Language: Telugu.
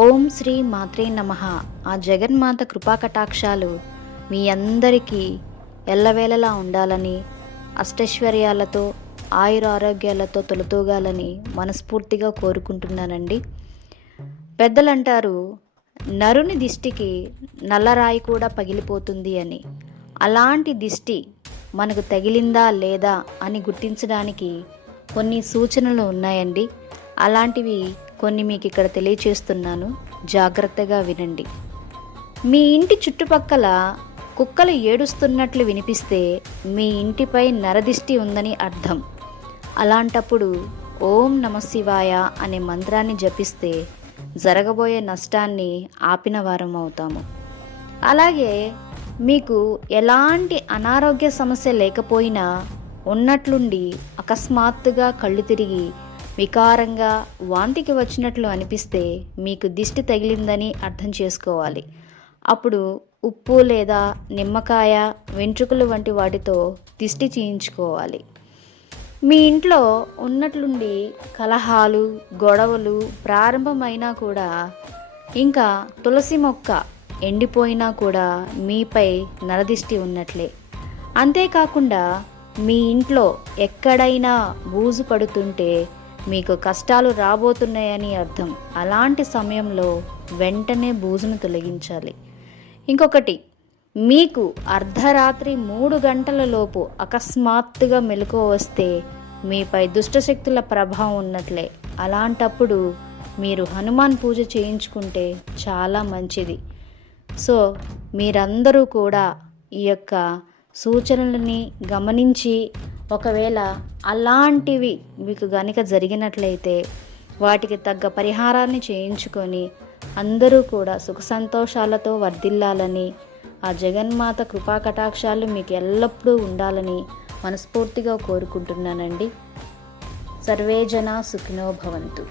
ఓం శ్రీ మాత్రే నమః. ఆ జగన్మాత కృపాకటాక్షాలు మీ అందరికీ ఎల్లవేళలా ఉండాలని, అష్టైశ్వర్యాలతో ఆయురారోగ్యాలతో తొలతూగాలని మనస్ఫూర్తిగా కోరుకుంటున్నానండి. పెద్దలంటారు, నరుని దిష్టికి నల్లరాయి కూడా పగిలిపోతుంది అని. అలాంటి దిష్టి మనకు తగిలిందా లేదా అని గుర్తించడానికి కొన్ని సూచనలు ఉన్నాయండి. అలాంటివి కొన్ని మీకు ఇక్కడ తెలియచేస్తున్నాను, జాగ్రత్తగా వినండి. మీ ఇంటి చుట్టుపక్కల కుక్కలు ఏడుస్తున్నట్లు వినిపిస్తే మీ ఇంటిపై నరదిష్టి ఉందని అర్థం. అలాంటప్పుడు ఓం నమఃశివాయ అనే మంత్రాన్ని జపిస్తే జరగబోయే నష్టాన్ని ఆపిన వారం అవుతాము. అలాగే మీకు ఎలాంటి అనారోగ్య సమస్య లేకపోయినా ఉన్నట్లుండి అకస్మాత్తుగా కళ్ళు తిరిగి వికారంగా వాంతికి వచ్చినట్లు అనిపిస్తే మీకు దిష్టి తగిలిందని అర్థం చేసుకోవాలి. అప్పుడు ఉప్పు లేదా నిమ్మకాయ, వెంట్రుకలు వంటి వాటితో దిష్టి చేయించుకోవాలి. మీ ఇంట్లో ఉన్నట్లుండి కలహాలు, గొడవలు ప్రారంభమైనా కూడా, ఇంకా తులసి మొక్క ఎండిపోయినా కూడా మీపై నరదిష్టి ఉన్నట్లే. అంతేకాకుండా మీ ఇంట్లో ఎక్కడైనా బూజు పడుతుంటే మీకు కష్టాలు రాబోతున్నాయని అర్థం. అలాంటి సమయంలో వెంటనే బూజును తొలగించాలి. ఇంకొకటి, మీకు అర్ధరాత్రి 3 గంటల లోపు అకస్మాత్తుగా మెలకువ వస్తే మీపై దుష్టశక్తుల ప్రభావం ఉన్నట్లే. అలాంటప్పుడు మీరు హనుమాన్ పూజ చేయించుకుంటే చాలా మంచిది. సో మీరందరూ కూడా ఈ యొక్క సూచనలని గమనించి, ఒకవేళ అలాంటివి మీకు గనుక జరిగినట్లయితే వాటికి తగ్గ పరిహారాన్ని చేయించుకొని అందరూ కూడా సుఖ సంతోషాలతో వర్ధిల్లాలని, ఆ జగన్మాత కృపా కటాక్షాలు మీకు ఎల్లప్పుడూ ఉండాలని మనస్ఫూర్తిగా కోరుకుంటున్నానండి. సర్వే జనా సుఖినో భవంతు.